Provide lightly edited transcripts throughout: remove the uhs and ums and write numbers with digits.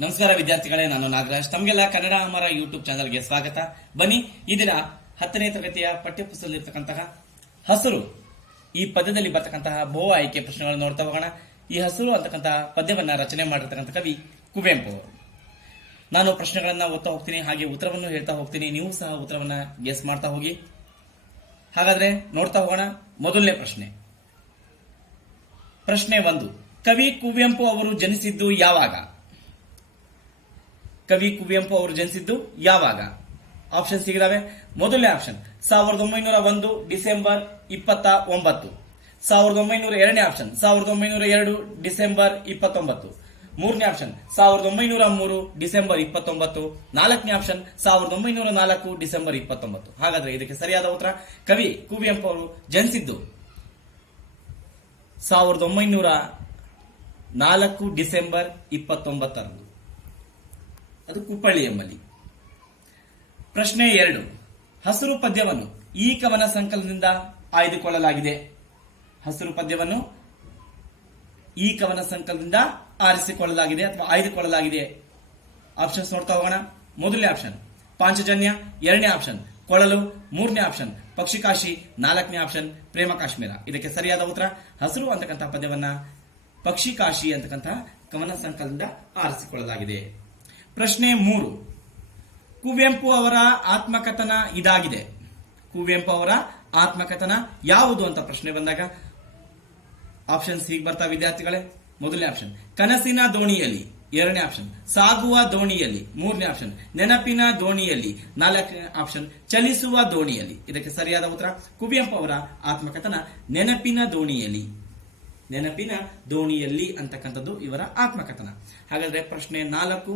ನಮಸ್ಕಾರ ವಿದ್ಯಾರ್ಥಿಗಳೇ, ನಾನು ನಾಗರಾಜ್. ತಮಗೆಲ್ಲ ಕನ್ನಡ ಅಮರ ಯೂಟ್ಯೂಬ್ ಚಾನಲ್ಗೆ ಸ್ವಾಗತ. ಬನ್ನಿ, ಈ ದಿನ 10ನೇ ತರಗತಿಯ ಪಠ್ಯಪುಸ್ತಕದಲ್ಲಿರ್ತಕ್ಕಂತಹ ಹಸಿರು ಈ ಪದ್ಯದಲ್ಲಿ ಬರ್ತಕ್ಕಂತಹ ಬಹು ಆಯ್ಕೆ ಪ್ರಶ್ನೆಗಳನ್ನು ನೋಡ್ತಾ ಹೋಗೋಣ. ಈ ಹಸಿರು ಅಂತಕ್ಕಂತಹ ಪದ್ಯವನ್ನ ರಚನೆ ಮಾಡಿರ್ತಕ್ಕಂಥ ಕವಿ ಕುವೆಂಪು ಅವರು. ನಾನು ಪ್ರಶ್ನೆಗಳನ್ನ ಓದ್ತಾ ಹೋಗ್ತೀನಿ, ಹಾಗೆ ಉತ್ತರವನ್ನು ಹೇಳ್ತಾ ಹೋಗ್ತೀನಿ. ನೀವು ಸಹ ಉತ್ತರವನ್ನ ಗೆಸ್ ಮಾಡ್ತಾ ಹೋಗಿ. ಹಾಗಾದ್ರೆ ನೋಡ್ತಾ ಹೋಗೋಣ. ಮೊದಲನೇ ಪ್ರಶ್ನೆ 1. ಕವಿ ಕುವೆಂಪು ಅವರು ಜನಿಸಿದ್ದು ಯಾವಾಗ? ಕವಿ ಕುವೆಂಪು ಅವರು ಜನಿಸಿದ್ದು ಯಾವಾಗ? ಆಪ್ಷನ್ ಸಿಗಿದಾವೆ. ಮೊದಲನೇ ಆಪ್ಷನ್ 1901 ಡಿಸೆಂಬರ್ 29. 1902ನೇ ಆಪ್ಷನ್ 1902 ಡಿಸೆಂಬರ್ 29. ಮೂರನೇ ಆಪ್ಷನ್ 1903 ಡಿಸೆಂಬರ್ 29. ನಾಲ್ಕನೇ ಆಪ್ಷನ್ 1904 ಡಿಸೆಂಬರ್ 29. ಹಾಗಾದ್ರೆ ಇದಕ್ಕೆ ಸರಿಯಾದ ಉತ್ತರ ಕವಿ ಕುವೆಂಪು ಅವರು ಜನಿಸಿದ್ದು 1904 ಡಿಸೆಂಬರ್ 29. ಅದು ಕುಪ್ಪಳ್ಳಿ ಎಂಬಲ್ಲಿ. ಪ್ರಶ್ನೆ 2. ಹಸಿರು ಪದ್ಯವನ್ನು ಈ ಕವನ ಸಂಕಲನದಿಂದ ಆಯ್ದುಕೊಳ್ಳಲಾಗಿದೆ. ಹಸಿರು ಪದ್ಯವನ್ನು ಈ ಕವನ ಸಂಕಲನದಿಂದ ಆರಿಸಿಕೊಳ್ಳಲಾಗಿದೆ ಅಥವಾ ಆಯ್ದುಕೊಳ್ಳಲಾಗಿದೆ. ಆಪ್ಷನ್ಸ್ ನೋಡ್ತಾ ಹೋಗೋಣ. ಮೊದಲನೇ ಆಪ್ಷನ್ ಪಾಂಚಜನ್ಯ, ಎರಡನೇ ಆಪ್ಷನ್ ಕೊಳಲು, ಮೂರನೇ ಆಪ್ಷನ್ ಪಕ್ಷಿಕಾಶಿ, ನಾಲ್ಕನೇ ಆಪ್ಷನ್ ಪ್ರೇಮ ಕಾಶ್ಮೀರ. ಇದಕ್ಕೆ ಸರಿಯಾದ ಉತ್ತರ ಹಸಿರು ಅಂತಕ್ಕಂಥ ಪದ್ಯವನ್ನ ಪಕ್ಷಿಕಾಶಿ ಅಂತಕ್ಕಂಥ ಕವನ ಸಂಕಲನದಿಂದ ಆರಿಸಿಕೊಳ್ಳಲಾಗಿದೆ. ಪ್ರಶ್ನೆ 3. ಕುವೆಂಪು ಅವರ ಆತ್ಮಕಥನ ಇದಾಗಿದೆ. ಕುವೆಂಪು ಅವರ ಆತ್ಮಕಥನ ಯಾವುದು ಅಂತ ಪ್ರಶ್ನೆ ಬಂದಾಗ ಆಪ್ಷನ್ಸ್ ಹೀಗೆ ಬರ್ತಾ ವಿದ್ಯಾರ್ಥಿಗಳೇ. ಮೊದಲನೇ ಆಪ್ಷನ್ ಕನಸಿನ ದೋಣಿಯಲ್ಲಿ, ಎರಡನೇ ಆಪ್ಷನ್ ಸಾಗುವ ದೋಣಿಯಲ್ಲಿ, ಮೂರನೇ ಆಪ್ಷನ್ ನೆನಪಿನ ದೋಣಿಯಲ್ಲಿ, ನಾಲ್ಕನೇ ಆಪ್ಷನ್ ಚಲಿಸುವ ದೋಣಿಯಲ್ಲಿ. ಇದಕ್ಕೆ ಸರಿಯಾದ ಉತ್ತರ ಕುವೆಂಪು ಅವರ ಆತ್ಮಕಥನ ನೆನಪಿನ ದೋಣಿಯಲ್ಲಿ. ನೆನಪಿನ ದೋಣಿಯಲ್ಲಿ ಅಂತಕ್ಕಂಥದ್ದು ಇವರ ಆತ್ಮಕಥನ. ಹಾಗಾದ್ರೆ ಪ್ರಶ್ನೆ 4.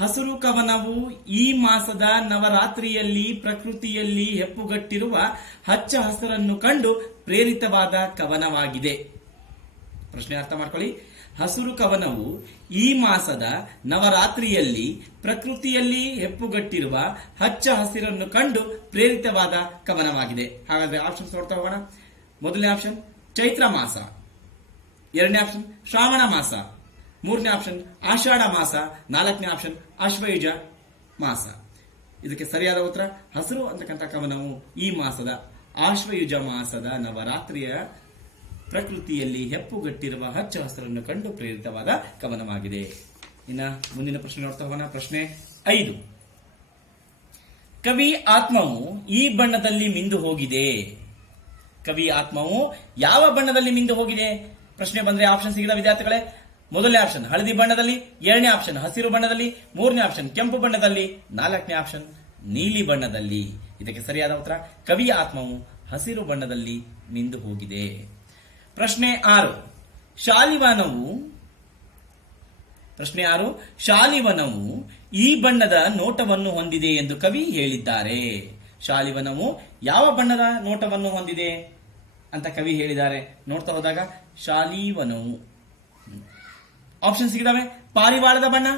ಹಸಿರು ಕವನವು ಈ ಮಾಸದ ನವರಾತ್ರಿಯಲ್ಲಿ ಪ್ರಕೃತಿಯಲ್ಲಿ ಹೆಪ್ಪುಗಟ್ಟಿರುವ ಹಚ್ಚ ಹಸಿರನ್ನು ಕಂಡು ಪ್ರೇರಿತವಾದ ಕವನವಾಗಿದೆ. ಪ್ರಶ್ನೆ ಅರ್ಥ ಮಾಡ್ಕೊಳ್ಳಿ. ಹಸಿರು ಕವನವು ಈ ಮಾಸದ ನವರಾತ್ರಿಯಲ್ಲಿ ಪ್ರಕೃತಿಯಲ್ಲಿ ಹೆಪ್ಪುಗಟ್ಟಿರುವ ಹಚ್ಚ ಹಸಿರನ್ನು ಕಂಡು ಪ್ರೇರಿತವಾದ ಕವನವಾಗಿದೆ. ಹಾಗಾದ್ರೆ ಆಪ್ಷನ್ಸ್ ನೋಡ್ತಾ ಹೋಗೋಣ. ಮೊದಲನೇ ಆಪ್ಷನ್ ಚೈತ್ರ ಮಾಸ, ಎರಡನೇ ಆಪ್ಷನ್ ಶ್ರಾವಣ ಮಾಸ, ಮೂರನೇ ಆಪ್ಷನ್ ಆಷಾಢ ಮಾಸ, ನಾಲ್ಕನೇ ಆಪ್ಷನ್ ಆಶ್ವಯುಜ ಮಾಸ. ಇದಕ್ಕೆ ಸರಿಯಾದ ಉತ್ತರ ಹಸಿರು ಅಂತಕ್ಕಂಥ ಕವನವು ಈ ಮಾಸದ ಆಶ್ವಯುಜ ಮಾಸದ ನವರಾತ್ರಿಯ ಪ್ರಕೃತಿಯಲ್ಲಿ ಹೆಪ್ಪುಗಟ್ಟಿರುವ ಹಚ್ಚ ಹಸಿರನ್ನು ಕಂಡು ಪ್ರೇರಿತವಾದ ಕವನವಾಗಿದೆ. ಇನ್ನ ಮುಂದಿನ ಪ್ರಶ್ನೆ ನೋಡ್ತಾ ಹೋಗೋಣ. ಪ್ರಶ್ನೆ 5. ಕವಿ ಆತ್ಮವು ಈ ಬಣ್ಣದಲ್ಲಿ ಮಿಂದು ಹೋಗಿದೆ. ಕವಿ ಆತ್ಮವು ಯಾವ ಬಣ್ಣದಲ್ಲಿ ಮಿಂದು ಹೋಗಿದೆ? ಪ್ರಶ್ನೆ ಬಂದ್ರೆ ಆಪ್ಷನ್ ಸಿಗಿದ ವಿದ್ಯಾರ್ಥಿಗಳೇ. ಮೊದಲನೇ ಆಪ್ಷನ್ ಹಳದಿ ಬಣ್ಣದಲ್ಲಿ, ಎರಡನೇ ಆಪ್ಷನ್ ಹಸಿರು ಬಣ್ಣದಲ್ಲಿ, ಮೂರನೇ ಆಪ್ಷನ್ ಕೆಂಪು ಬಣ್ಣದಲ್ಲಿ, ನಾಲ್ಕನೇ ಆಪ್ಷನ್ ನೀಲಿ ಬಣ್ಣದಲ್ಲಿ. ಇದಕ್ಕೆ ಸರಿಯಾದ ಉತ್ತರ ಕವಿಯ ಆತ್ಮವು ಹಸಿರು ಬಣ್ಣದಲ್ಲಿ ಮಿಂದು ಹೋಗಿದೆ. ಪ್ರಶ್ನೆ 6. ಶಾಲಿವನವು ಈ ಬಣ್ಣದ ನೋಟವನ್ನು ಹೊಂದಿದೆ ಎಂದು ಕವಿ ಹೇಳಿದ್ದಾರೆ. ಶಾಲಿವನವು ಯಾವ ಬಣ್ಣದ ನೋಟವನ್ನು ಹೊಂದಿದೆ ಅಂತ ಕವಿ ಹೇಳಿದ್ದಾರೆ? ನೋಡ್ತಾ ಹೋದಾಗ ಶಾಲಿವನವು ಆಪ್ಷನ್ ಸಿಗಿದಾವೆ. ಪಾರಿವಾಳದ ಬಣ್ಣ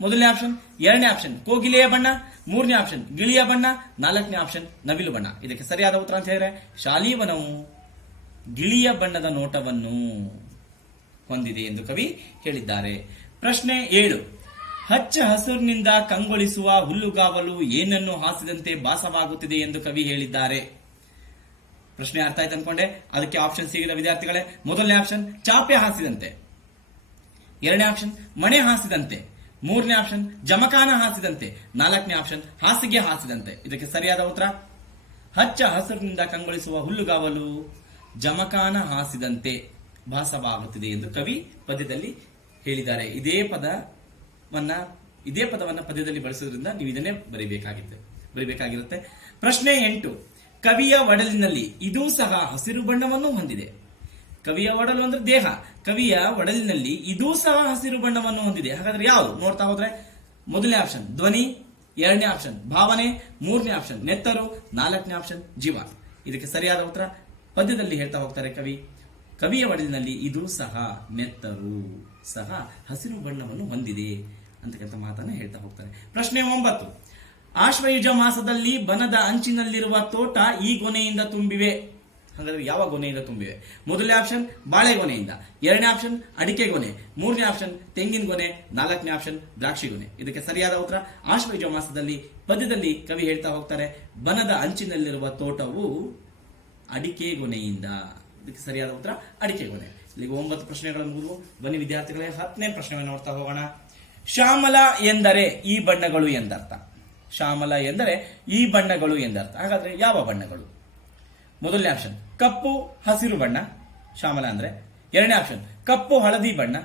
ಮೊದಲನೇ ಆಪ್ಷನ್, ಎರಡನೇ ಆಪ್ಷನ್ ಕೋಗಿಲೆಯ ಬಣ್ಣ, ಮೂರನೇ ಆಪ್ಷನ್ ಗಿಳಿಯ ಬಣ್ಣ, ನಾಲ್ಕನೇ ಆಪ್ಷನ್ ನವಿಲು ಬಣ್ಣ. ಇದಕ್ಕೆ ಸರಿಯಾದ ಉತ್ತರ ಅಂತ ಹೇಳಿದ್ರೆ ಶಾಲಿವನವು ಗಿಳಿಯ ಬಣ್ಣದ ನೋಟವನ್ನು ಹೊಂದಿದೆ ಎಂದು ಕವಿ ಹೇಳಿದ್ದಾರೆ. ಪ್ರಶ್ನೆ 7. ಹಚ್ಚ ಹಸುರಿನಿಂದ ಕಂಗೊಳಿಸುವ ಹುಲ್ಲುಗಾವಲು ಏನನ್ನು ಹಾಸಿದಂತೆ ಭಾಸವಾಗುತ್ತಿದೆ ಎಂದು ಕವಿ ಹೇಳಿದ್ದಾರೆ. ಪ್ರಶ್ನೆ ಅರ್ಥ ಆಯ್ತು ಅನ್ಕೊಂಡೆ. ಅದಕ್ಕೆ ಆಪ್ಷನ್ ಸಿಗಿದ ವಿದ್ಯಾರ್ಥಿಗಳೇ. ಮೊದಲನೇ ಆಪ್ಷನ್ ಚಾಪೆ ಹಾಸಿದಂತೆ, ಎರಡನೇ ಆಪ್ಷನ್ ಮಣೆ ಹಾಸಿದಂತೆ, ಮೂರನೇ ಆಪ್ಷನ್ ಜಮಖಾನ ಹಾಸಿದಂತೆ, ನಾಲ್ಕನೇ ಆಪ್ಷನ್ ಹಾಸಿಗೆ ಹಾಸಿದಂತೆ. ಇದಕ್ಕೆ ಸರಿಯಾದ ಉತ್ತರ ಹಚ್ಚ ಹಸಿರಿನಿಂದ ಕಂಗೊಳಿಸುವ ಹುಲ್ಲುಗಾವಲು ಜಮಖಾನ ಹಾಸಿದಂತೆ ಭಾಸವಾಗುತ್ತಿದೆ ಎಂದು ಕವಿ ಪದ್ಯದಲ್ಲಿ ಹೇಳಿದ್ದಾರೆ. ಇದೇ ಪದವನ್ನ ಪದ್ಯದಲ್ಲಿ ಬಳಸೋದ್ರಿಂದ ನೀವು ಇದನ್ನೇ ಬರೀಬೇಕಾಗಿರುತ್ತೆ. ಪ್ರಶ್ನೆ 8. ಕವಿಯ ಒಡಲಿನಲ್ಲಿ ಇದೂ ಸಹ ಹಸಿರು ಬಣ್ಣವನ್ನು ಹೊಂದಿದೆ. ಕವಿಯ ಒಡಲು ಅಂದ್ರೆ ದೇಹ. ಕವಿಯ ಒಡಲಿನಲ್ಲಿ ಇದೂ ಸಹ ಹಸಿರು ಬಣ್ಣವನ್ನು ಹೊಂದಿದೆ. ಹಾಗಾದ್ರೆ ಯಾವುದು ನೋಡ್ತಾ ಹೋದ್ರೆ ಮೊದಲನೇ ಆಪ್ಷನ್ ಧ್ವನಿ, ಎರಡನೇ ಆಪ್ಷನ್ ಭಾವನೆ, ಮೂರನೇ ಆಪ್ಷನ್ ನೆತ್ತರು, ನಾಲ್ಕನೇ ಆಪ್ಷನ್ ಜೀವ. ಇದಕ್ಕೆ ಸರಿಯಾದ ಉತ್ತರ ಪದ್ಯದಲ್ಲಿ ಹೇಳ್ತಾ ಹೋಗ್ತಾರೆ ಕವಿಯ ಒಡಲಿನಲ್ಲಿ ಇದು ಸಹ ನೆತ್ತರು ಸಹ ಹಸಿರು ಬಣ್ಣವನ್ನು ಹೊಂದಿದೆ ಅಂತಕ್ಕಂಥ ಮಾತನ್ನ ಹೇಳ್ತಾ ಹೋಗ್ತಾರೆ. ಪ್ರಶ್ನೆ 9. ಆಶ್ವಯುಜ ಮಾಸದಲ್ಲಿ ಬನದ ಅಂಚಿನಲ್ಲಿರುವ ತೋಟ ಈ ಗೊನೆಯಿಂದ ತುಂಬಿವೆ. ಹಾಗಾದ್ರೆ ಯಾವ ಗೊನೆಯಿಂದ ತುಂಬಿವೆ? ಮೊದಲನೇ ಆಪ್ಷನ್ ಬಾಳೆಗೊನೆಯಿಂದ, ಎರಡನೇ ಆಪ್ಷನ್ ಅಡಿಕೆ ಗೊನೆ, ಮೂರನೇ ಆಪ್ಷನ್ ತೆಂಗಿನ ಗೊನೆ, ನಾಲ್ಕನೇ ಆಪ್ಷನ್ ದ್ರಾಕ್ಷಿ ಗೊನೆ. ಇದಕ್ಕೆ ಸರಿಯಾದ ಉತ್ತರ ಆಶ್ವಯುಜ ಮಾಸದಲ್ಲಿ ಪದ್ಯದಲ್ಲಿ ಕವಿ ಹೇಳ್ತಾ ಹೋಗ್ತಾರೆ, ಬನದ ಅಂಚಿನಲ್ಲಿರುವ ತೋಟವು ಅಡಿಕೆ ಗೊನೆಯಿಂದ. ಇದಕ್ಕೆ ಸರಿಯಾದ ಉತ್ತರ ಅಡಿಕೆ ಗೊನೆ. ಇಲ್ಲಿಗೆ 9 ಪ್ರಶ್ನೆಗಳು ಮುಗಿದು. ಬನ್ನಿ ವಿದ್ಯಾರ್ಥಿಗಳೇ, 10ನೇ ಪ್ರಶ್ನೆಯನ್ನು ನೋಡ್ತಾ ಹೋಗೋಣ. ಶ್ಯಾಮಲ ಎಂದರೆ ಈ ಬಣ್ಣಗಳು ಎಂದರ್ಥ. ಶ್ಯಾಮಲ ಎಂದರೆ ಈ ಬಣ್ಣಗಳು ಎಂದರ್ಥ. ಹಾಗಾದ್ರೆ ಯಾವ ಬಣ್ಣಗಳು? ಮೊದಲನೇ ಆಪ್ಷನ್ ಕಪ್ಪು ಹಸಿರು ಬಣ್ಣ ಶ್ಯಾಮಲ ಅಂದ್ರೆ, ಎರಡನೇ ಆಪ್ಷನ್ ಕಪ್ಪು ಹಳದಿ ಬಣ್ಣ,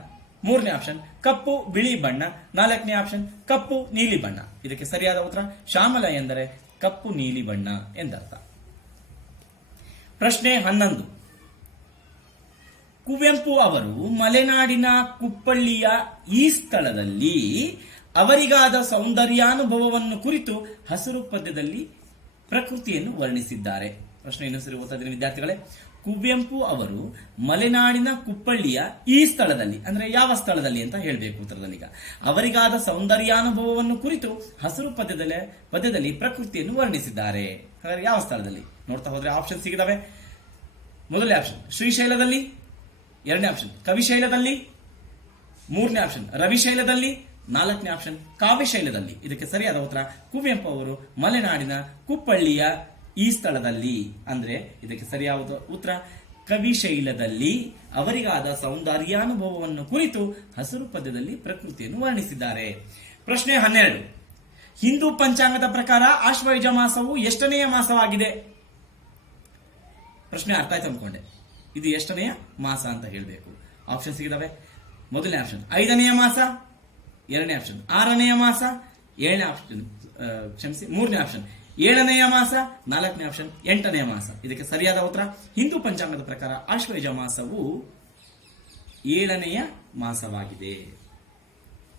ಮೂರನೇ ಆಪ್ಷನ್ ಕಪ್ಪು ಬಿಳಿ ಬಣ್ಣ, ನಾಲ್ಕನೇ ಆಪ್ಷನ್ ಕಪ್ಪು ನೀಲಿ ಬಣ್ಣ. ಇದಕ್ಕೆ ಸರಿಯಾದ ಉತ್ತರ ಶ್ಯಾಮಲ ಎಂದರೆ ಕಪ್ಪು ನೀಲಿ ಬಣ್ಣ ಎಂದರ್ಥ. ಪ್ರಶ್ನೆ 11. ಕುವೆಂಪು ಅವರು ಮಲೆನಾಡಿನ ಕುಪ್ಪಳ್ಳಿಯ ಈ ಸ್ಥಳದಲ್ಲಿ ಅವರಿಗಾದ ಸೌಂದರ್ಯಾನುಭವವನ್ನು ಕುರಿತು ಹಸಿರು ಪದ್ಯದಲ್ಲಿ ಪ್ರಕೃತಿಯನ್ನು ವರ್ಣಿಸಿದ್ದಾರೆ. ಪ್ರಶ್ನೆ ಇನ್ನೊಂದ್ಸರಿ ಓದ್ತಾ ಇದ್ದೀನಿ ವಿದ್ಯಾರ್ಥಿಗಳೇ. ಕುವೆಂಪು ಅವರು ಮಲೆನಾಡಿನ ಕುಪ್ಪಳ್ಳಿಯ ಈ ಸ್ಥಳದಲ್ಲಿ, ಅಂದ್ರೆ ಯಾವ ಸ್ಥಳದಲ್ಲಿ ಅಂತ ಹೇಳಬೇಕು ಉತ್ತರದಲ್ಲಿ. ಈಗ ಅವರಿಗಾದ ಸೌಂದರ್ಯಾನುಭವವನ್ನು ಕುರಿತು ಹಸಿರು ಪದ್ಯದಲ್ಲಿ ಪ್ರಕೃತಿಯನ್ನು ವರ್ಣಿಸಿದ್ದಾರೆ. ಹಾಗಾದ್ರೆ ಯಾವ ಸ್ಥಳದಲ್ಲಿ? ನೋಡ್ತಾ ಹೋದ್ರೆ ಆಪ್ಷನ್ ಸಿಗಿದಾವೆ. ಮೊದಲನೇ ಆಪ್ಷನ್ ಶ್ರೀಶೈಲದಲ್ಲಿ, ಎರಡನೇ ಆಪ್ಷನ್ ಕವಿಶೈಲದಲ್ಲಿ, ಮೂರನೇ ಆಪ್ಷನ್ ರವಿಶೈಲದಲ್ಲಿ, ನಾಲ್ಕನೇ ಆಪ್ಷನ್ ಕಾವ್ಯಶೈಲದಲ್ಲಿ. ಇದಕ್ಕೆ ಸರಿಯಾದ ಉತ್ತರ ಕುವೆಂಪು ಅವರು ಮಲೆನಾಡಿನ ಕುಪ್ಪಳ್ಳಿಯ ಈ ಸ್ಥಳದಲ್ಲಿ, ಅಂದ್ರೆ ಇದಕ್ಕೆ ಸರಿಯಾದ ಉತ್ತರ ಕವಿಶೈಲದಲ್ಲಿ ಅವರಿಗಾದ ಸೌಂದರ್ಯಾನುಭವವನ್ನು ಕುರಿತು ಹಸಿರು ಪದ್ಯದಲ್ಲಿ ಪ್ರಕೃತಿಯನ್ನು ವರ್ಣಿಸಿದ್ದಾರೆ. ಪ್ರಶ್ನೆ 12. ಹಿಂದೂ ಪಂಚಾಂಗದ ಪ್ರಕಾರ ಆಶ್ವಯುಜ ಮಾಸವು ಎಷ್ಟನೆಯ ಮಾಸವಾಗಿದೆ? ಪ್ರಶ್ನೆ ಅರ್ಥ ಆಯ್ತು ಅನ್ಕೊಂಡೆ. ಇದು ಎಷ್ಟನೆಯ ಮಾಸ ಅಂತ ಹೇಳಬೇಕು. ಆಪ್ಷನ್ ಸಿಗಿದಾವೆ. ಮೊದಲನೇ ಆಪ್ಷನ್ 5ನೆಯ ಮಾಸ, ಎರಡನೇ ಆಪ್ಷನ್ 6ನೆಯ ಮಾಸ, ಮೂರನೇ ಆಪ್ಷನ್ 7ನೆಯ ಮಾಸ, ನಾಲ್ಕನೇ ಆಪ್ಷನ್ 8ನೆಯ ಮಾಸ. ಇದಕ್ಕೆ ಸರಿಯಾದ ಉತ್ತರ ಹಿಂದೂ ಪಂಚಾಂಗದ ಪ್ರಕಾರ ಆಶ್ವಯುಜ ಮಾಸವು 7ನೆಯ ಮಾಸವಾಗಿದೆ.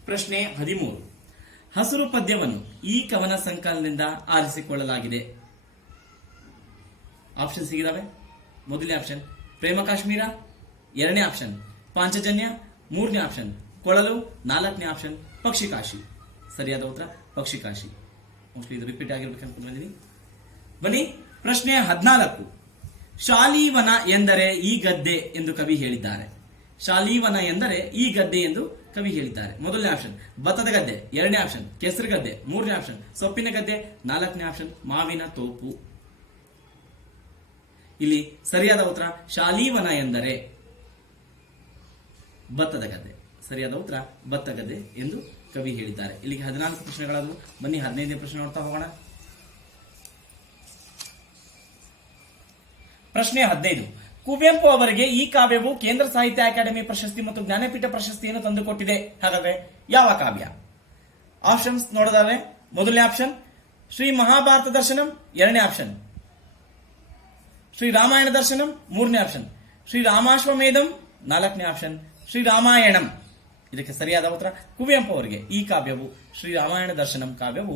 ಪ್ರಶ್ನೆ 13. ಹಸಿರು ಪದ್ಯವನ್ನು ಈ ಕವನ ಸಂಕಲನದಿಂದ ಆರಿಸಿಕೊಳ್ಳಲಾಗಿದೆ. ಆಪ್ಷನ್ ಸಿಗಿದಾವೆ. ಮೊದಲನೇ ಆಪ್ಷನ್ ಪ್ರೇಮ ಕಾಶ್ಮೀರ, ಎರಡನೇ ಆಪ್ಷನ್ ಪಾಂಚಜನ್ಯ, ಮೂರನೇ ಆಪ್ಷನ್ ಕೊಳಲು, ನಾಲ್ಕನೇ ಆಪ್ಷನ್ ಪಕ್ಷಿಕಾಶಿ. ಸರಿಯಾದ ಉತ್ತರ ಪಕ್ಷಿಕಾಶಿ. ಮೋಸ್ಟ್ಲಿ ಇದು ರಿಪೀಟ್ ಆಗಿರ್ಬೇಕಂತ ಬಂದಿದ್ದೀನಿ. ಬನ್ನಿ ಪ್ರಶ್ನೆ 14. ಶಾಲೀವನ ಎಂದರೆ ಈ ಗದ್ದೆ ಎಂದು ಕವಿ ಹೇಳಿದ್ದಾರೆ. ಶಾಲೀವನ ಎಂದರೆ ಈ ಗದ್ದೆ ಎಂದು ಕವಿ ಹೇಳಿದ್ದಾರೆ. ಮೊದಲನೇ ಆಪ್ಷನ್ ಭತ್ತದ ಗದ್ದೆ, ಎರಡನೇ ಆಪ್ಷನ್ ಕೆಸರು ಗದ್ದೆ, ಮೂರನೇ ಆಪ್ಷನ್ ಸೊಪ್ಪಿನ ಗದ್ದೆ, ನಾಲ್ಕನೇ ಆಪ್ಷನ್ ಮಾವಿನ ತೋಪು. ಇಲ್ಲಿ ಸರಿಯಾದ ಉತ್ತರ ಶಾಲೀವನ ಎಂದರೆ ಭತ್ತದ ಗದ್ದೆ. ಸರಿಯಾದ ಉತ್ತರ ಭತ್ತ ಗದ್ದೆ ಎಂದು ಕವಿ ಹೇಳಿದ್ದಾರೆ. ಇಲ್ಲಿಗೆ 14 ಪ್ರಶ್ನೆಗಳಾದವು. ಬನ್ನಿ 15ನೇ ಪ್ರಶ್ನೆ ನೋಡ್ತಾ ಹೋಗೋಣ. ಪ್ರಶ್ನೆ 15. ಕುವೆಂಪು ಅವರಿಗೆ ಈ ಕಾವ್ಯವು ಕೇಂದ್ರ ಸಾಹಿತ್ಯ ಅಕಾಡೆಮಿ ಪ್ರಶಸ್ತಿ ಮತ್ತು ಜ್ಞಾನಪೀಠ ಪ್ರಶಸ್ತಿಯನ್ನು ತಂದುಕೊಟ್ಟಿದೆ. ಹಾಗಾದ್ರೆ ಯಾವ ಕಾವ್ಯ? ಆಪ್ಷನ್ಸ್ ನೋಡಿದರೆ ಮೊದಲನೇ ಆಪ್ಷನ್ ಶ್ರೀ ಮಹಾಭಾರತ ದರ್ಶನಂ, ಎರಡನೇ ಆಪ್ಷನ್ ಶ್ರೀ ರಾಮಾಯಣ ದರ್ಶನಂ, ಮೂರನೇ ಆಪ್ಷನ್ ಶ್ರೀ ರಾಮಾಶ್ವಮೇಧಂ, ನಾಲ್ಕನೇ ಆಪ್ಷನ್ ಶ್ರೀ ರಾಮಾಯಣಂ. ಇದಕ್ಕೆ ಸರಿಯಾದ ಉತ್ತರ ಕುವೆಂಪು ಅವರಿಗೆ ಈ ಕಾವ್ಯವು ಶ್ರೀ ರಾಮಾಯಣ ದರ್ಶನಂ ಕಾವ್ಯವು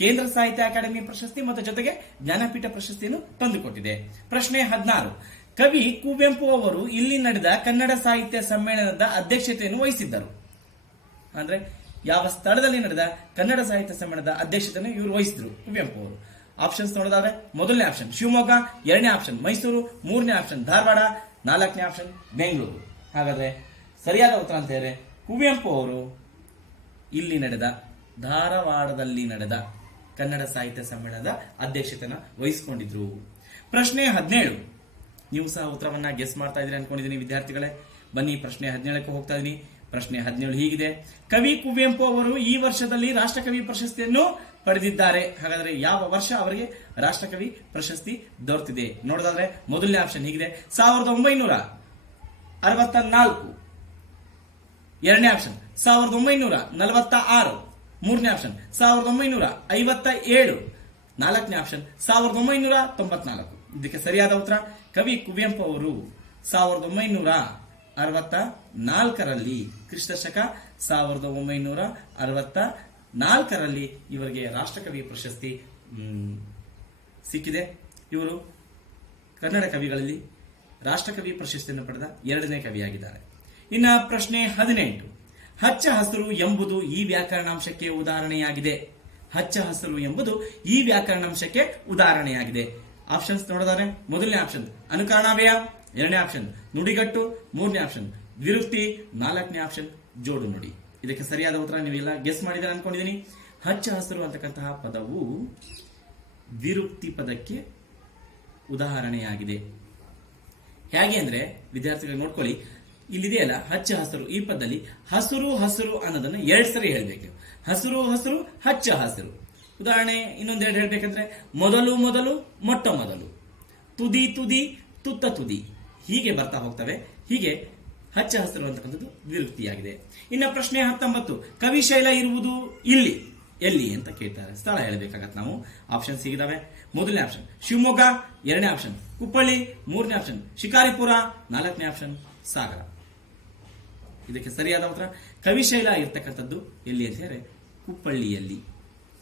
ಕೇಂದ್ರ ಸಾಹಿತ್ಯ ಅಕಾಡೆಮಿ ಪ್ರಶಸ್ತಿ ಮತ್ತು ಜೊತೆಗೆ ಜ್ಞಾನಪೀಠ ಪ್ರಶಸ್ತಿಯನ್ನು ತಂದುಕೊಟ್ಟಿದೆ. ಪ್ರಶ್ನೆ 16. ಕವಿ ಕುವೆಂಪು ಅವರು ಇಲ್ಲಿ ನಡೆದ ಕನ್ನಡ ಸಾಹಿತ್ಯ ಸಮ್ಮೇಳನದ ಅಧ್ಯಕ್ಷತೆಯನ್ನು ವಹಿಸಿದ್ದರು. ಅಂದ್ರೆ ಯಾವ ಸ್ಥಳದಲ್ಲಿ ನಡೆದ ಕನ್ನಡ ಸಾಹಿತ್ಯ ಸಮ್ಮೇಳನದ ಅಧ್ಯಕ್ಷತೆಯನ್ನು ಇವರು ವಹಿಸಿದ್ರು ಕುವೆಂಪು ಅವರು. ಆಪ್ಷನ್ಸ್ ನೋಡೋದಾದ್ರೆ ಮೊದಲನೇ ಆಪ್ಷನ್ ಶಿವಮೊಗ್ಗ, ಎರಡನೇ ಆಪ್ಷನ್ ಮೈಸೂರು, ಮೂರನೇ ಆಪ್ಷನ್ ಧಾರವಾಡ, ನಾಲ್ಕನೇ ಆಪ್ಷನ್ ಬೆಂಗಳೂರು. ಹಾಗಾದ್ರೆ ಸರಿಯಾದ ಉತ್ತರ ಅಂತ ಹೇಳಿದ್ರೆ ಕುವೆಂಪು ಅವರು ಇಲ್ಲಿ ನಡೆದ ಧಾರವಾಡದಲ್ಲಿ ನಡೆದ ಕನ್ನಡ ಸಾಹಿತ್ಯ ಸಮ್ಮೇಳನದ ಅಧ್ಯಕ್ಷತೆಯನ್ನು ವಹಿಸಿಕೊಂಡಿದ್ರು. ಪ್ರಶ್ನೆ 17. ನೀವು ಸಹ ಉತ್ತರವನ್ನ ಗೆಸ್ ಮಾಡ್ತಾ ಇದ್ದೀರಿ ಅನ್ಕೊಂಡಿದ್ದೀನಿ ವಿದ್ಯಾರ್ಥಿಗಳೇ. ಬನ್ನಿ ಪ್ರಶ್ನೆ 17ಕ್ಕೆ ಹೋಗ್ತಾ ಇದೀನಿ. ಪ್ರಶ್ನೆ 17 ಹೀಗಿದೆ. ಕವಿ ಕುವೆಂಪು ಅವರು ಈ ವರ್ಷದಲ್ಲಿ ರಾಷ್ಟ್ರಕವಿ ಪ್ರಶಸ್ತಿಯನ್ನು ಪಡೆದಿದ್ದಾರೆ. ಹಾಗಾದ್ರೆ ಯಾವ ವರ್ಷ ಅವರಿಗೆ ರಾಷ್ಟ್ರಕವಿ ಪ್ರಶಸ್ತಿ ದೊರೆತಿದೆ? ನೋಡೋದಾದ್ರೆ ಮೊದಲನೇ ಆಪ್ಷನ್ ಹೀಗಿದೆ 1964, ಎರಡನೇ ಆಪ್ಷನ್ 1946, ಮೂರನೇ ಆಪ್ಷನ್ 1957, ನಾಲ್ಕನೇ ಆಪ್ಷನ್ 1994. ಇದಕ್ಕೆ ಸರಿಯಾದ ಉತ್ತರ ಕವಿ ಕುವೆಂಪು ಅವರು 1964ರಲ್ಲಿ ಕ್ರಿಸ್ತಶಕ 1964ರಲ್ಲಿ ಇವರಿಗೆ ರಾಷ್ಟ್ರಕವಿ ಪ್ರಶಸ್ತಿ ಸಿಕ್ಕಿದೆ. ಇವರು ಕನ್ನಡ ಕವಿಗಳಲ್ಲಿ ರಾಷ್ಟ್ರಕವಿ ಪ್ರಶಸ್ತಿಯನ್ನು ಪಡೆದ ಎರಡನೇ ಕವಿಯಾಗಿದ್ದಾರೆ. ಇನ್ನ ಪ್ರಶ್ನೆ 18. ಹಚ್ಚ ಹಸಿರು ಎಂಬುದು ಈ ವ್ಯಾಕರಣಾಂಶಕ್ಕೆ ಉದಾಹರಣೆಯಾಗಿದೆ. ಹಚ್ಚ ಹಸಿರು ಎಂಬುದು ಈ ವ್ಯಾಕರಣಾಂಶಕ್ಕೆ ಉದಾಹರಣೆಯಾಗಿದೆ. ಆಪ್ಷನ್ಸ್ ನೋಡಿದರೆ ಮೊದಲನೇ ಆಪ್ಷನ್ ಅನುಕರಣಾವ್ಯಯ, ಎರಡನೇ ಆಪ್ಷನ್ ನುಡಿಗಟ್ಟು, ಮೂರನೇ ಆಪ್ಷನ್ ವಿರುಕ್ತಿ, ನಾಲ್ಕನೇ ಆಪ್ಷನ್ ಜೋಡು ನುಡಿ. ಇದಕ್ಕೆ ಸರಿಯಾದ ಉತ್ತರ ನೀವೆಲ್ಲ ಗೆಸ್ ಮಾಡಿದ್ರೆ ಅನ್ಕೊಂಡಿದ್ದೀನಿ. ಹಚ್ಚ ಹಸಿರು ಅಂತಕ್ಕಂತಹ ಪದವು ವಿರುಕ್ತಿ ಪದಕ್ಕೆ ಉದಾಹರಣೆಯಾಗಿದೆ. ಹೇಗೆ ಅಂದ್ರೆ ವಿದ್ಯಾರ್ಥಿಗಳು ನೋಡ್ಕೊಳ್ಳಿ, ಇಲ್ಲಿದೆಯಲ್ಲ ಹಚ್ಚ ಹಸಿರು, ಈ ಪದದಲ್ಲಿ ಹಸುರು ಹಸಿರು ಅನ್ನೋದನ್ನ 2 ಸರಿ ಹೇಳ್ಬೇಕು. ಹಸಿರು ಹಸಿರು, ಹಚ್ಚ ಹಸಿರು. ಉದಾಹರಣೆ ಇನ್ನೊಂದೆರಡು ಹೇಳ್ಬೇಕಂದ್ರೆ ಮೊದಲು ಮೊದಲು, ಮೊಟ್ಟ ಮೊದಲು, ತುದಿ ತುದಿ, ತುತ್ತ ತುದಿ, ಹೀಗೆ ಬರ್ತಾ ಹೋಗ್ತವೆ. ಹೀಗೆ ಹಚ್ಚ ಹಸಿರು ಅಂತಕ್ಕಂಥದ್ದು ವಿರುಕ್ತಿಯಾಗಿದೆ. ಇನ್ನು ಪ್ರಶ್ನೆ 19, ಕವಿಶೈಲ ಇರುವುದು ಇಲ್ಲಿ ಎಲ್ಲಿ ಅಂತ ಕೇಳ್ತಾರೆ. ಸ್ಥಳ ಹೇಳಬೇಕಾಗತ್ತೆ ನಾವು. ಆಪ್ಷನ್ ಸಿಗಿದಾವೆ. ಮೊದಲನೇ ಆಪ್ಷನ್ ಶಿವಮೊಗ್ಗ, ಎರಡನೇ ಆಪ್ಷನ್ ಕುಪ್ಪಳ್ಳಿ, ಮೂರನೇ ಆಪ್ಷನ್ ಶಿಕಾರಿಪುರ, ನಾಲ್ಕನೇ ಆಪ್ಷನ್ ಸಾಗರ. ಇದಕ್ಕೆ ಸರಿಯಾದ ಉತ್ತರ ಕವಿಶೈಲ ಇರ್ತಕ್ಕಂಥದ್ದು ಎಲ್ಲಿ ಅಂತ ಹೇಳಿದ್ರೆ ಕುಪ್ಪಳ್ಳಿಯಲ್ಲಿ.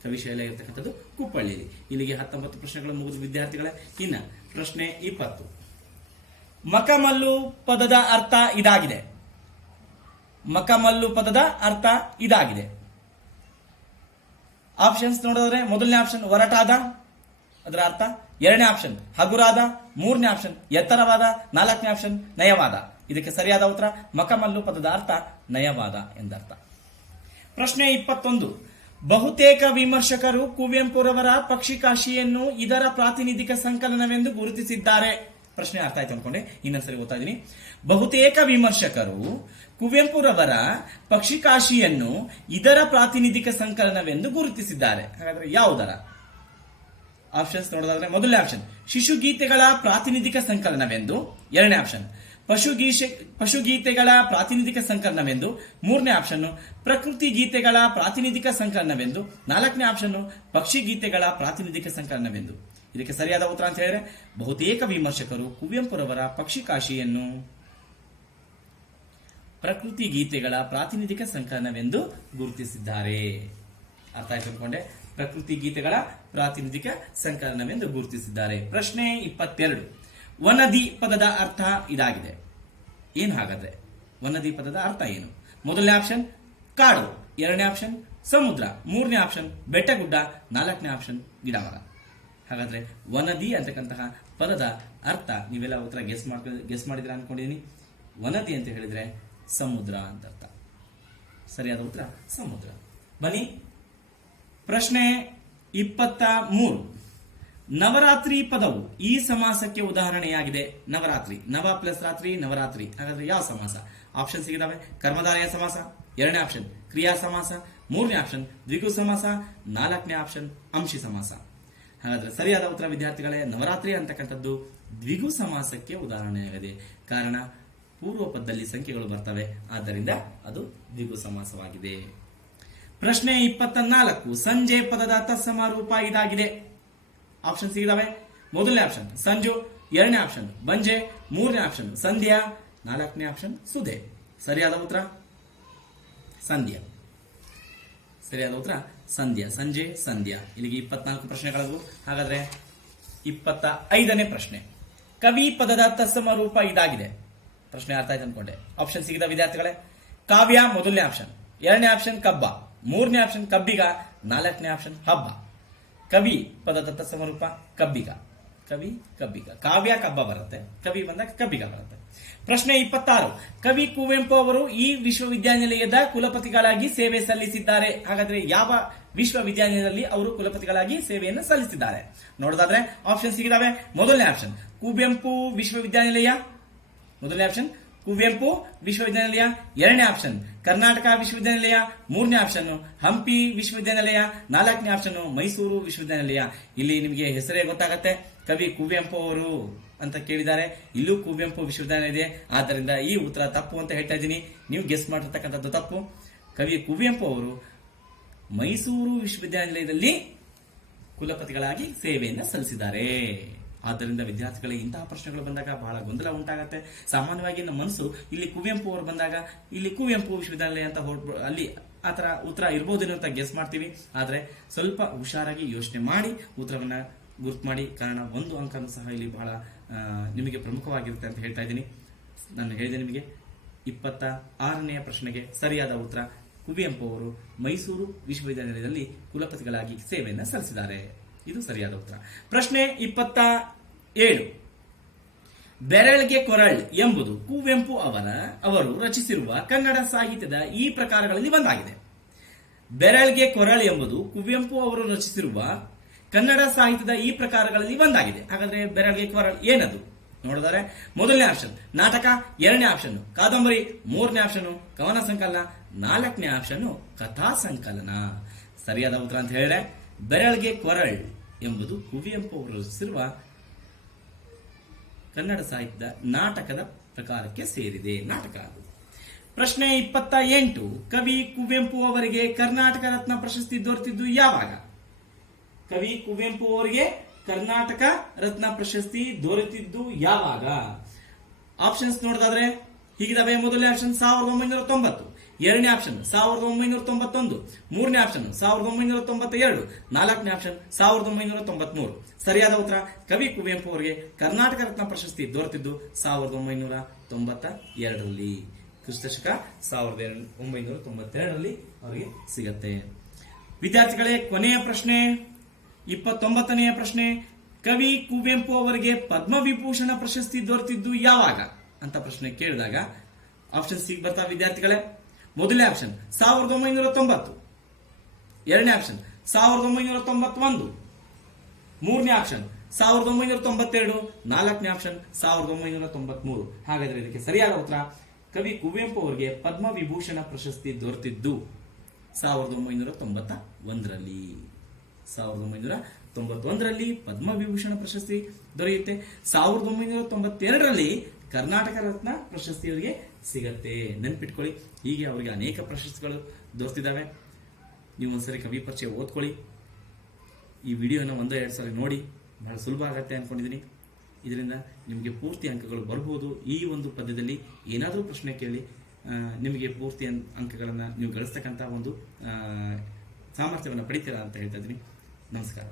ಕವಿಶೈಲ ಇರ್ತಕ್ಕಂಥದ್ದು ಕುಪ್ಪಳ್ಳಿಯಲ್ಲಿ. ಇಲ್ಲಿಗೆ 19 ಪ್ರಶ್ನೆಗಳು ಮುಗಿದ ವಿದ್ಯಾರ್ಥಿಗಳೇ. ಇನ್ನ ಪ್ರಶ್ನೆ 20, ಮಕಮಲ್ಲು ಪದದ ಅರ್ಥ ಇದಾಗಿದೆ. ಮಕಮಲ್ಲು ಪದದ ಅರ್ಥ ಇದಾಗಿದೆ. ಆಪ್ಷನ್ಸ್ ನೋಡಿದ್ರೆ ಮೊದಲನೇ ಆಪ್ಷನ್ ಒರಟಾದ, ಅದರ ಅರ್ಥ. ಎರಡನೇ ಆಪ್ಷನ್ ಹಗುರಾದ, ಮೂರನೇ ಆಪ್ಷನ್ ಎತ್ತರವಾದ, ನಾಲ್ಕನೇ ಆಪ್ಷನ್ ನಯವಾದ. ಇದಕ್ಕೆ ಸರಿಯಾದ ಉತ್ತರ ಮಕಮಲ್ಲು ಪದದ ಅರ್ಥ ನಯವಾದ ಎಂದರ್ಥ. ಪ್ರಶ್ನೆ 21, ಬಹುತೇಕ ವಿಮರ್ಶಕರು ಕುವೆಂಪುರವರ ಪಕ್ಷಿಕಾಶಿಯನ್ನು ಇದರ ಪ್ರಾತಿನಿಧಿಕ ಸಂಕಲನವೆಂದು ಗುರುತಿಸಿದ್ದಾರೆ. ಪ್ರಶ್ನೆ ಅರ್ಥ ಆಯ್ತು ಅನ್ಕೊಂಡೆ, ಇನ್ನೊಂದ್ಸರಿ ಓದ್ತಾ ಇದ್ದೀನಿ. ಬಹುತೇಕ ವಿಮರ್ಶಕರು ಕುವೆಂಪುರವರ ಪಕ್ಷಿಕಾಶಿಯನ್ನು ಇದರ ಪ್ರಾತಿನಿಧಿಕ ಸಂಕಲನವೆಂದು ಗುರುತಿಸಿದ್ದಾರೆ. ಹಾಗಾದ್ರೆ ಯಾವುದರ? ಆಪ್ಷನ್ಸ್ ನೋಡೋದಾದ್ರೆ ಮೊದಲನೇ ಆಪ್ಷನ್ ಶಿಶುಗೀತೆಗಳ ಪ್ರಾತಿನಿಧಿಕ ಸಂಕಲನವೆಂದು, ಎರಡನೇ ಆಪ್ಷನ್ ಪಶುಗೀತೆಗಳ ಪ್ರಾತಿನಿಧಿಕ ಸಂಕಲನವೆಂದು, ಮೂರನೇ ಆಪ್ಷನ್ ಪ್ರಕೃತಿ ಗೀತೆಗಳ ಪ್ರಾತಿನಿಧಿಕ ಸಂಕಲನವೆಂದು, ನಾಲ್ಕನೇ ಆಪ್ಷನ್ ಪಕ್ಷಿ ಗೀತೆಗಳ ಪ್ರಾತಿನಿಧಿಕ ಸಂಕಲನವೆಂದು. ಇದಕ್ಕೆ ಸರಿಯಾದ ಉತ್ತರ ಅಂತ ಹೇಳಿದ್ರೆ ಬಹುತೇಕ ವಿಮರ್ಶಕರು ಕುವೆಂಪುರವರ ಪಕ್ಷಿಕಾಶಿಯನ್ನು ಪ್ರಕೃತಿ ಗೀತೆಗಳ ಪ್ರಾತಿನಿಧಿಕ ಸಂಕಲನವೆಂದು ಗುರುತಿಸಿದ್ದಾರೆ. ಅರ್ಥ ಆಯ್ತು ಅನ್ಕೊಂಡೆ. ಪ್ರಕೃತಿ ಗೀತೆಗಳ ಪ್ರಾತಿನಿಧಿಕ ಸಂಕಲನವೆಂದು ಗುರುತಿಸಿದ್ದಾರೆ. ಪ್ರಶ್ನೆ 22, ವನದಿ ಪದದ ಅರ್ಥ ಇದಾಗಿದೆ. ಏನು ಹಾಗಾದ್ರೆ ವನದಿ ಪದದ ಅರ್ಥ ಏನು? ಮೊದಲನೇ ಆಪ್ಷನ್ ಕಾಡು, ಎರಡನೇ ಆಪ್ಷನ್ ಸಮುದ್ರ, ಮೂರನೇ ಆಪ್ಷನ್ ಬೆಟ್ಟಗುಡ್ಡ, ನಾಲ್ಕನೇ ಆಪ್ಷನ್ ಗಿಡಮರ. ಹಾಗಾದ್ರೆ ವನದಿ ಅಂತಕ್ಕಂತಹ ಪದದ ಅರ್ಥ ನೀವೆಲ್ಲ ಉತ್ತರ ಗೆಸ್ ಮಾಡಿದ್ರೆ ಅನ್ಕೊಂಡಿದ್ದೀನಿ. ವನದಿ ಅಂತ ಹೇಳಿದ್ರೆ ಸಮುದ್ರ ಅಂತ ಅರ್ಥ. ಸರಿಯಾದ ಉತ್ತರ ಸಮುದ್ರ. ಬನ್ನಿ ಪ್ರಶ್ನೆ 23, ನವರಾತ್ರಿ ಪದವು ಈ ಸಮಾಸಕ್ಕೆ ಉದಾಹರಣೆಯಾಗಿದೆ. ನವರಾತ್ರಿ, ನವ ಪ್ಲಸ್ ರಾತ್ರಿ, ನವರಾತ್ರಿ. ಹಾಗಾದ್ರೆ ಯಾವ ಸಮಾಸ? ಆಪ್ಷನ್ ಸಿಗಿದಾವೆ. ಕರ್ಮಧಾರಯ ಸಮಾಸ, ಎರಡನೇ ಆಪ್ಷನ್ ಕ್ರಿಯಾ ಸಮಾಸ, ಮೂರನೇ ಆಪ್ಷನ್ ದ್ವಿಗು ಸಮಾಸ, ನಾಲ್ಕನೇ ಆಪ್ಷನ್ ಅಂಶಿ ಸಮಾಸ. ಹಾಗಾದ್ರೆ ಸರಿಯಾದ ಉತ್ತರ ವಿದ್ಯಾರ್ಥಿಗಳೇ ನವರಾತ್ರಿ ಅಂತಕ್ಕಂಥದ್ದು ದ್ವಿಗು ಸಮಾಸಕ್ಕೆ ಉದಾಹರಣೆಯಾಗಿದೆ. ಕಾರಣ ಪೂರ್ವ ಪದದಲ್ಲಿ ಸಂಖ್ಯೆಗಳು ಬರ್ತವೆ, ಆದ್ದರಿಂದ ಅದು ದ್ವಿಗು ಸಮಾಸವಾಗಿದೆ. ಪ್ರಶ್ನೆ 24, ಸಂಜೆ ಪದದ ತತ್ಸಮ ರೂಪ ಇದಾಗಿದೆ. ಆಪ್ಷನ್ ಸಿಗಿದಾವೆ. ಮೊದಲನೇ ಆಪ್ಷನ್ ಸಂಜು, ಎರಡನೇ ಆಪ್ಷನ್ ಬಂಜೆ, ಮೂರನೇ ಆಪ್ಷನ್ ಸಂಧ್ಯಾ, ನಾಲ್ಕನೇ ಆಪ್ಷನ್ ಸುಧೆ. ಸರಿಯಾದ ಉತ್ತರ ಸಂಧ್ಯಾ. ಸರಿಯಾದ ಉತ್ತರ ಸಂಧ್ಯಾ. ಸಂಜೆ, ಸಂಧ್ಯಾ. ಇಲ್ಲಿಗೆ 24 ಪ್ರಶ್ನೆಗಳವು. ಹಾಗಾದ್ರೆ 25ನೇ ಪ್ರಶ್ನೆ, ಕವಿ ಪದದ ತತ್ಸಮ ರೂಪ ಇದಾಗಿದೆ. ಪ್ರಶ್ನೆ ಅರ್ಥ ಆಯ್ತು ಅನ್ಕೊಂಡೆ. ಆಪ್ಷನ್ ಸಿಗಿದ ವಿದ್ಯಾರ್ಥಿಗಳೇ. ಕಾವ್ಯ ಮೊದಲನೇ ಆಪ್ಷನ್, ಎರಡನೇ ಆಪ್ಷನ್ ಕಬ್ಬ, ಮೂರನೇ ಆಪ್ಷನ್ ಕಬ್ಬಿಗ, ನಾಲ್ಕನೇ ಆಪ್ಷನ್ ಹಬ್ಬ. ಕವಿ ಪದದ ತತ್ಸಮ ರೂಪ ಕಬ್ಬಿಗ. ಕವಿ ಕಬ್ಬಿಗ. ಕಾವ್ಯ ಕಬ್ಬ ಬರುತ್ತೆ, ಕವಿ ಬಂದಾಗ ಕಬ್ಬಿಗ ಬರುತ್ತೆ. ಪ್ರಶ್ನೆ 26, ಕವಿ ಕುವೆಂಪು ಅವರು ಈ ವಿಶ್ವವಿದ್ಯಾನಿಲಯದ ಕುಲಪತಿಗಳಾಗಿ ಸೇವೆ ಸಲ್ಲಿಸಿದ್ದಾರೆ. ಹಾಗಾದ್ರೆ ಯಾವ ವಿಶ್ವವಿದ್ಯಾನಿಲಯದಲ್ಲಿ ಅವರು ಕುಲಪತಿಗಳಾಗಿ ಸೇವೆಯನ್ನು ಸಲ್ಲಿಸಿದ್ದಾರೆ ನೋಡೋದಾದ್ರೆ ಆಪ್ಷನ್ ಸಿಗಿದಾವೆ. ಮೊದಲನೇ ಆಪ್ಷನ್ ಕುವೆಂಪು ವಿಶ್ವವಿದ್ಯಾನಿಲಯ, ಮೊದಲನೇ ಆಪ್ಷನ್ ಕುವೆಂಪು ವಿಶ್ವವಿದ್ಯಾನಿಲಯ, ಎರಡನೇ ಆಪ್ಷನ್ ಕರ್ನಾಟಕ ವಿಶ್ವವಿದ್ಯಾನಿಲಯ, ಮೂರನೇ ಆಪ್ಷನ್ ಹಂಪಿ ವಿಶ್ವವಿದ್ಯಾನಿಲಯ, ನಾಲ್ಕನೇ ಆಪ್ಷನ್ ಮೈಸೂರು ವಿಶ್ವವಿದ್ಯಾನಿಲಯ. ಇಲ್ಲಿ ನಿಮಗೆ ಹೆಸರೇ ಗೊತ್ತಾಗತ್ತೆ, ಕವಿ ಕುವೆಂಪು ಅವರು ಅಂತ ಕೇಳಿದ್ದಾರೆ. ಇಲ್ಲೂ ಕುವೆಂಪು ವಿಶ್ವವಿದ್ಯಾನಿಲಯ ಇದೆ, ಆದ್ದರಿಂದ ಈ ಉತ್ತರ ತಪ್ಪು ಅಂತ ಹೇಳ್ತಾ ಇದ್ದೀನಿ. ನೀವು ಗೆಸ್ ಮಾಡಿರ್ತಕ್ಕಂಥದ್ದು ತಪ್ಪು. ಕವಿ ಕುವೆಂಪು ಅವರು ಮೈಸೂರು ವಿಶ್ವವಿದ್ಯಾನಿಲಯದಲ್ಲಿ ಕುಲಪತಿಗಳಾಗಿ ಸೇವೆಯನ್ನು ಸಲ್ಲಿಸಿದ್ದಾರೆ. ಆದ್ದರಿಂದ ವಿದ್ಯಾರ್ಥಿಗಳಿಗೆ ಇಂತಹ ಪ್ರಶ್ನೆಗಳು ಬಂದಾಗ ಬಹಳ ಗೊಂದಲ ಉಂಟಾಗತ್ತೆ. ಸಾಮಾನ್ಯವಾಗಿ ನಮ್ಮ ಮನಸ್ಸು ಇಲ್ಲಿ ಕುವೆಂಪು ಅವರು ಬಂದಾಗ ಇಲ್ಲಿ ಕುವೆಂಪು ವಿಶ್ವವಿದ್ಯಾನಿಲಯ ಅಂತ ಅಲ್ಲಿ ಆತರ ಉತ್ತರ ಇರಬಹುದೇನೋ ಅಂತ ಗೆಸ್ ಮಾಡ್ತೀವಿ. ಆದ್ರೆ ಸ್ವಲ್ಪ ಹುಷಾರಾಗಿ ಯೋಚನೆ ಮಾಡಿ ಉತ್ತರವನ್ನ ಗುರ್ತು ಮಾಡಿ, ಕಾರಣ ಒಂದು ಅಂಕನೂ ಸಹ ಇಲ್ಲಿ ಬಹಳ ನಿಮಗೆ ಪ್ರಮುಖವಾಗಿರುತ್ತೆ ಅಂತ ಹೇಳ್ತಾ ಇದ್ದೀನಿ. ನಾನು ಹೇಳಿದೆ ನಿಮಗೆ 26ನೇ ಪ್ರಶ್ನೆಗೆ ಸರಿಯಾದ ಉತ್ತರ ಕುವೆಂಪು ಅವರು ಮೈಸೂರು ವಿಶ್ವವಿದ್ಯಾನಿಲಯದಲ್ಲಿ ಕುಲಪತಿಗಳಾಗಿ ಸೇವೆಯನ್ನು ಸಲ್ಲಿಸಿದ್ದಾರೆ. ಇದು ಸರಿಯಾದ ಉತ್ತರ. ಪ್ರಶ್ನೆ 7. ಬೆರಳ್ಗೆ ಕೊರಳ್ ಎಂಬುದು ಕುವೆಂಪು ಅವರು ರಚಿಸಿರುವ ಕನ್ನಡ ಸಾಹಿತ್ಯದ ಈ ಪ್ರಕಾರಗಳಲ್ಲಿ ಒಂದಾಗಿದೆ. ಬೆರಳ್ಗೆ ಕೊರಳ್ ಎಂಬುದು ಕುವೆಂಪು ಅವರು ರಚಿಸಿರುವ ಕನ್ನಡ ಸಾಹಿತ್ಯದ ಈ ಪ್ರಕಾರಗಳಲ್ಲಿ ಒಂದಾಗಿದೆ. ಹಾಗಾದ್ರೆ ಬೆರಳ್ಗೆ ಕೊರಳ್ ಏನದು ನೋಡಿದರೆ, ಮೊದಲನೇ ಆಪ್ಷನ್ ನಾಟಕ, ಎರಡನೇ ಆಪ್ಷನ್ ಕಾದಂಬರಿ, ಮೂರನೇ ಆಪ್ಷನ್ ಕವನ ಸಂಕಲನ, ನಾಲ್ಕನೇ ಆಪ್ಷನ್ ಕಥಾ ಸಂಕಲನ. ಸರಿಯಾದ ಉತ್ತರ ಅಂತ ಹೇಳಿದ್ರೆ ಬೆರಳ್ಗೆ ಕೊರಳ್ ಎಂಬುದು ಕುವೆಂಪು ಅವರು ರಚಿಸಿರುವ ಕನ್ನಡ ಸಾಹಿತ್ಯದ ನಾಟಕದ ಪ್ರಕಾರಕ್ಕೆ ಸೇರಿದೆ. ನಾಟಕ. ಪ್ರಶ್ನೆ 28. ಕವಿ ಕುವೆಂಪು ಅವರಿಗೆ ಕರ್ನಾಟಕ ರತ್ನ ಪ್ರಶಸ್ತಿ ದೊರೆತಿದ್ದು ಯಾವಾಗ? ಕವಿ ಕುವೆಂಪು ಅವರಿಗೆ ಕರ್ನಾಟಕ ರತ್ನ ಪ್ರಶಸ್ತಿ ದೊರೆತಿದ್ದು ಯಾವಾಗ? ಆಪ್ಷನ್ಸ್ ನೋಡಿದಾದ್ರೆ ಹೀಗಿದಾವೆ. ಮೊದಲನೇ ಆಪ್ಷನ್ 1990, ಎರಡನೇ ಆಪ್ಷನ್ 1991, ಮೂರನೇ ಆಪ್ಷನ್ 1992, ನಾಲ್ಕನೇ ಆಪ್ಷನ್ 1993. ಸರಿಯಾದ ಉತ್ತರ ಕವಿ ಕುವೆಂಪು ಅವರಿಗೆ ಕರ್ನಾಟಕ ರತ್ನ ಪ್ರಶಸ್ತಿ ದೊರೆತಿದ್ದು 1992ರಲ್ಲಿ. ಕ್ರಿಸ್ತಶಕ 1992ರಲ್ಲಿ ಅವರಿಗೆ ಸಿಗತ್ತೆ. ವಿದ್ಯಾರ್ಥಿಗಳೇ, ಕೊನೆಯ ಪ್ರಶ್ನೆ 29ನೆಯ ಪ್ರಶ್ನೆ. ಕವಿ ಕುವೆಂಪು ಅವರಿಗೆ ಪದ್ಮವಿಭೂಷಣ ಪ್ರಶಸ್ತಿ ದೊರೆತಿದ್ದು ಯಾವಾಗ ಅಂತ ಪ್ರಶ್ನೆ ಕೇಳಿದಾಗ ಆಪ್ಷನ್ ಸಿಗ್ ಬರ್ತಾ ವಿದ್ಯಾರ್ಥಿಗಳೇ. ಮೊದಲನೇ ಆಪ್ಷನ್ 1990, ಎರಡನೇ ಆಪ್ಷನ್ 1991, ಮೂರನೇ ಆಪ್ಷನ್ 1992, ನಾಲ್ಕನೇ ಆಪ್ಷನ್ 1993. ಹಾಗಾದ್ರೆ ಇದಕ್ಕೆ ಸರಿಯಾದ ಉತ್ತರ ಕವಿ ಕುವೆಂಪು ಅವರಿಗೆ ಪದ್ಮವಿಭೂಷಣ ಪ್ರಶಸ್ತಿ ದೊರೆತಿದ್ದು 1991ರಲ್ಲಿ. 1991ರಲ್ಲಿ ಪದ್ಮವಿಭೂಷಣ ಪ್ರಶಸ್ತಿ ದೊರೆಯುತ್ತೆ. 1992ರಲ್ಲಿ ಕರ್ನಾಟಕ ರತ್ನ ಪ್ರಶಸ್ತಿ ಅವರಿಗೆ ಸಿಗತ್ತೆ. ನೆನ್ಪಿಟ್ಕೊಳ್ಳಿ. ಹೀಗೆ ಅವರಿಗೆ ಅನೇಕ ಪ್ರಶಸ್ತಿಗಳು ದೊರೆತಿದ್ದಾವೆ. ನೀವು ಒಂದ್ಸರಿ ಕವಿ ಪರಿಚಯ ಓದ್ಕೊಳ್ಳಿ. ಈ ವಿಡಿಯೋನ 1-2 ಸಲ ನೋಡಿ. ಬಹಳ ಸುಲಭ ಆಗತ್ತೆ ಅನ್ಕೊಂಡಿದ್ದೀನಿ. ಇದರಿಂದ ನಿಮಗೆ ಪೂರ್ತಿ ಅಂಕಗಳು ಬರಬಹುದು. ಈ ಒಂದು ಪದ್ಯದಲ್ಲಿ ಏನಾದರೂ ಪ್ರಶ್ನೆ ಕೇಳಿ ನಿಮಗೆ ಪೂರ್ತಿ ಅಂಕಗಳನ್ನು ನೀವು ಗಳಿಸ್ತಕ್ಕಂಥ ಒಂದು ಸಾಮರ್ಥ್ಯವನ್ನು ಪಡಿತೀರಾ ಅಂತ ಹೇಳ್ತಾ ಇದ್ದೀನಿ. ನಮಸ್ಕಾರ.